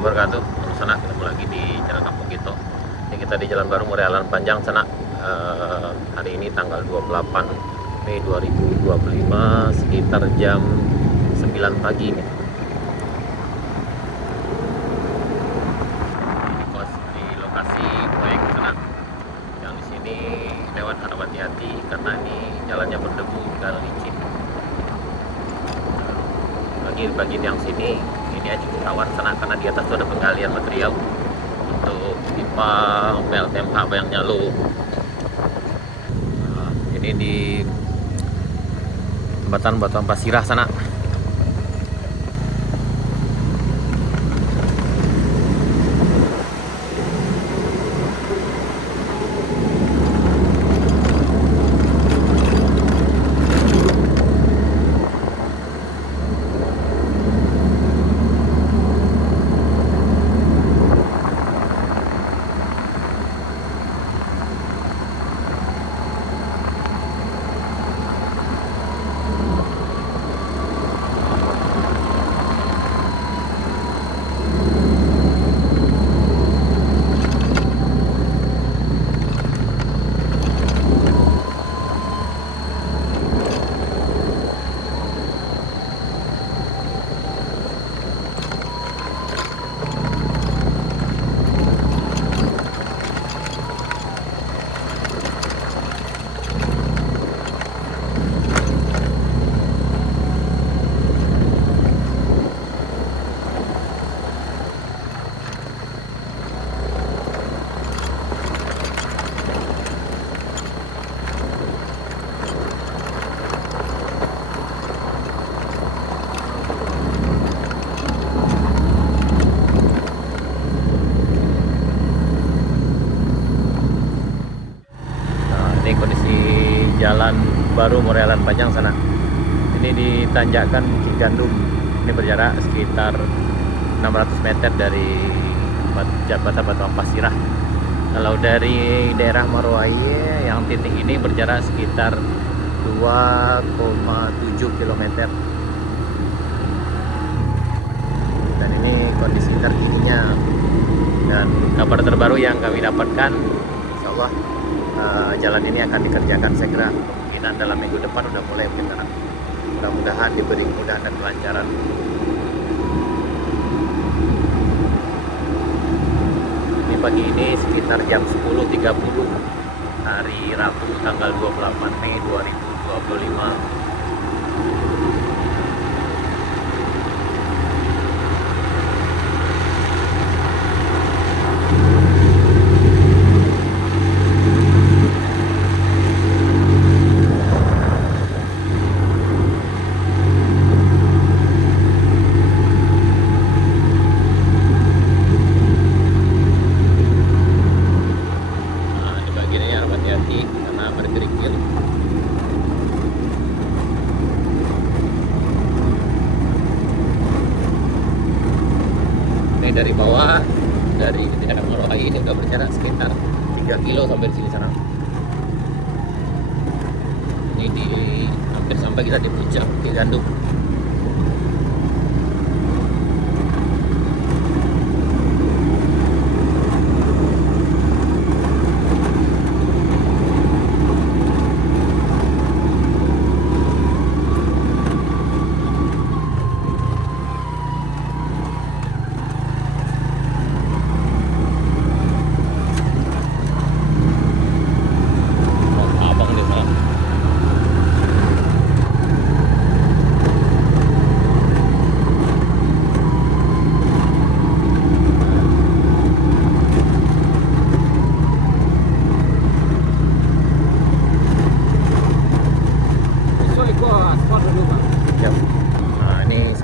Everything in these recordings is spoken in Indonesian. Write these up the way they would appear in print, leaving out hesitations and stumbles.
wabarakatuh. Sana ketemu lagi di Jalan Kampung Kito. Ini kita di Jalan Baru Morealan Panjang sana. Hari ini tanggal 28 Mei 2025 sekitar jam 9 pagi nih. Di lokasi proyek sana. Yang di sini lewat harap hati-hati karena ini jalannya berdebu dan licin. Bagi bagian yang sini ini aja rawan sana karena di atas itu ada penggalian material untuk pipa PLTMH yang nyalo. Ini di jembatan Batuan Pasirah sana. Ini kondisi Jalan Baru Morealan Panjang sana. Ini di tanjakan Cigandum. Ini berjarak sekitar 600 meter dari Jembatan Batuan Pasirah. Kalau dari daerah Marwai yang titik ini berjarak sekitar 2,7 km. Dan ini kondisi terkininya. Dan kabar terbaru yang kami dapatkan, insya Allah jalan ini akan dikerjakan segera. Kemungkinan dalam minggu depan udah mulai berjalan. Mudah-mudahan diberi kemudahan dan kelancaran. Ini pagi ini sekitar jam 10.30 hari Rabu tanggal 28 Mei 2025. Dari bawah, dari daerah Marwai ini udah berjarak sekitar 3 kilo sampai di sini sana. Ini di hampir sampai kita di puncak Cigandum.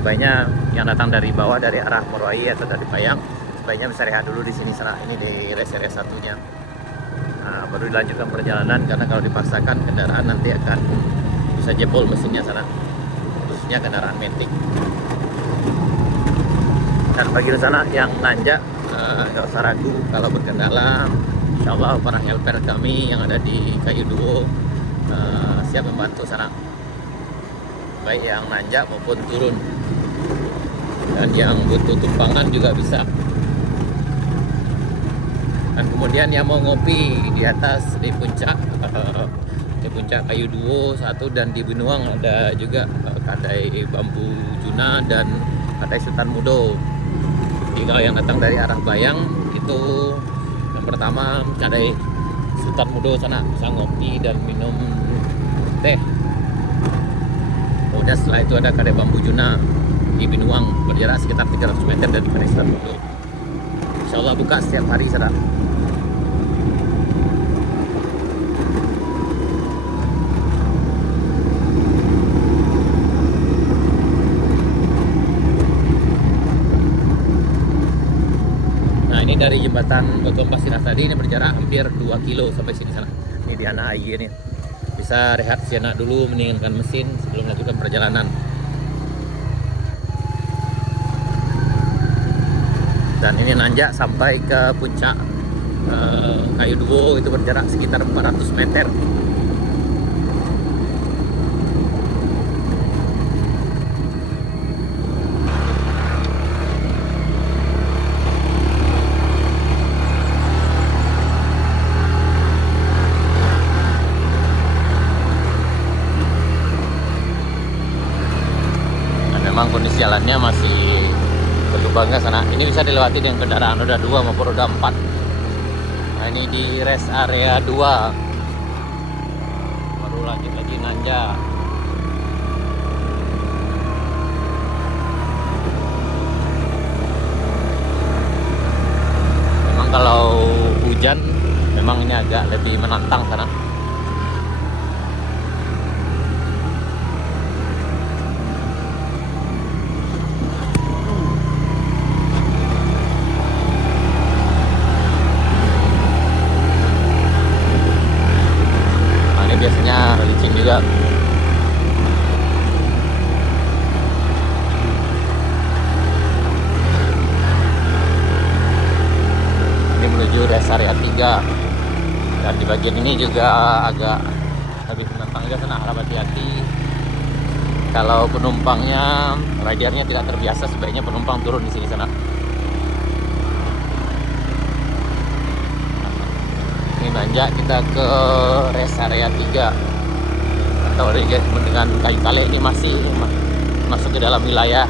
Sebaiknya yang datang dari bawah dari arah Marwai atau dari Payang sebaiknya bisa rehat dulu di sini sana. Ini di rest area satunya. Baru dilanjutkan perjalanan karena kalau dipaksakan kendaraan nanti akan bisa jebol mesinnya sana, khususnya kendaraan metik. Dan bagi di sana yang nanjak nggak usah ragu kalau berkendala. Insya Allah para helper kami yang ada di Kayu Duo siap membantu sana, baik yang nanjak maupun turun. dan yang butuh tumpangan juga bisa. Dan kemudian yang mau ngopi di atas di puncak di puncak Kayu Duo satu, dan di Binuang ada juga kedai Bambu Juna dan kedai Sultan Mudo. Jadi kalau yang datang dari arah Bayang itu yang pertama kedai Sultan Mudo sana, bisa ngopi dan minum teh. Kemudian setelah itu ada kedai Bambu Juna di Binuang, berjarak sekitar 300 meter dari kedai Sultan Mudo. Insya Allah buka setiap hari sana. Ini dari jembatan Batu Ampas Sirah tadi, ini berjarak hampir 2 kilo sampai sini sana. Ini di anak air nih. Bisa rehat sejenak dulu, mendinginkan mesin sebelum melanjutkan perjalanan. Dan ini nanjak sampai ke puncak Kayu Duo, itu berjarak sekitar 400 meter. Memang kondisi jalannya masih berlubang ke sana. Ini bisa dilewati dengan kendaraan roda 2 maupun roda 4. Nah, ini di rest area 2. Baru lanjut lagi nanjak. Memang kalau hujan memang ini agak lebih menantang sana. Biasanya licin juga. Ini menuju rest area 3. Dan di bagian ini juga agak lebih menantang juga sana, harap hati-hati. Kalau penumpangnya, ridernya tidak terbiasa, sebaiknya penumpang turun di sini sana. Nanjak kita ke rest area 3 atau dengan Kayu Kale. Ini masih masuk ke dalam wilayah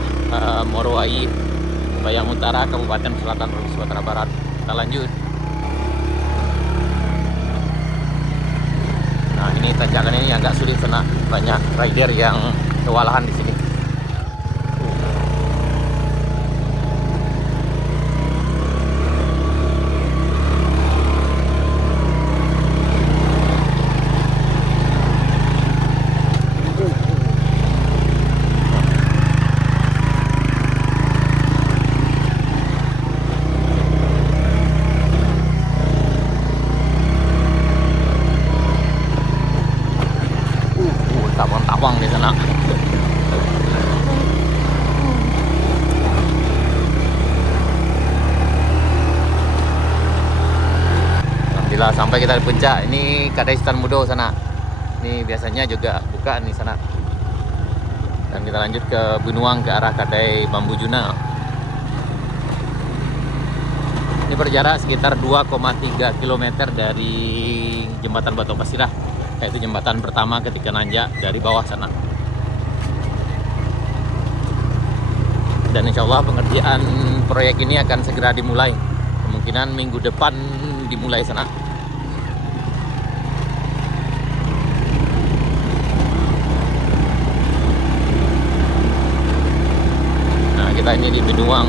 Morowali, Bayang Utara, Kabupaten Selatan, Provinsi Sumatera Barat. Kita lanjut. Nah, ini tanjakan ini agak sulit karena banyak rider yang kewalahan di sini. Tawang di sana. Alhamdulillah sampai kita di puncak. Ini kedai Sultan Mudo sana. Ini biasanya juga buka di sana. Dan kita lanjut ke Binuang ke arah kedai Bambu Juna. Ini berjarak sekitar 2,3 km dari jembatan Batu Ampas Sirah, yaitu jembatan pertama ketika nanjak dari bawah sana. Dan insya Allah pengerjaan proyek ini akan segera dimulai, kemungkinan minggu depan dimulai sana. Nah, kita ini di Binuang.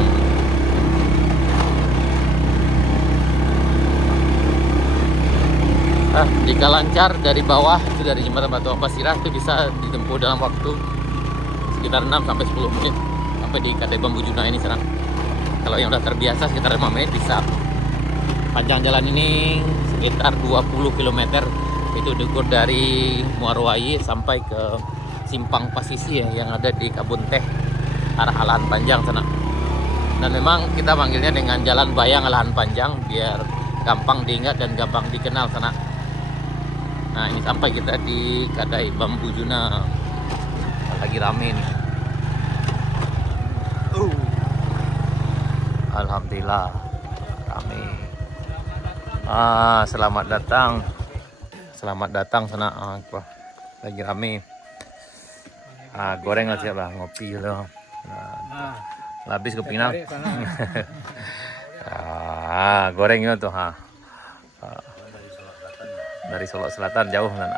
Jika lancar dari bawah itu dari jembatan Batu Ampas Sirah itu bisa ditempuh dalam waktu sekitar 6-10 menit sampai di kedai Bambu Juna ini sana. Kalau yang udah terbiasa sekitar 5 menit bisa. Panjang jalan ini sekitar 20 km, itu diukur dari Muarowai sampai ke Simpang Pasisi ya, yang ada di Kebun Teh arah Alahan Panjang sana. Dan memang kita panggilnya dengan Jalan Bayang Alahan Panjang biar gampang diingat dan gampang dikenal sana. Nah, ini sampai kita di kedai Bambu Juna. Lagi rame nih. Alhamdulillah rame. Selamat datang sana. Lagi rame. Goreng lah siap lah, ngopi lo. Habis kopi nang. Gorengnya tuh dari Solo Selatan jauh sana.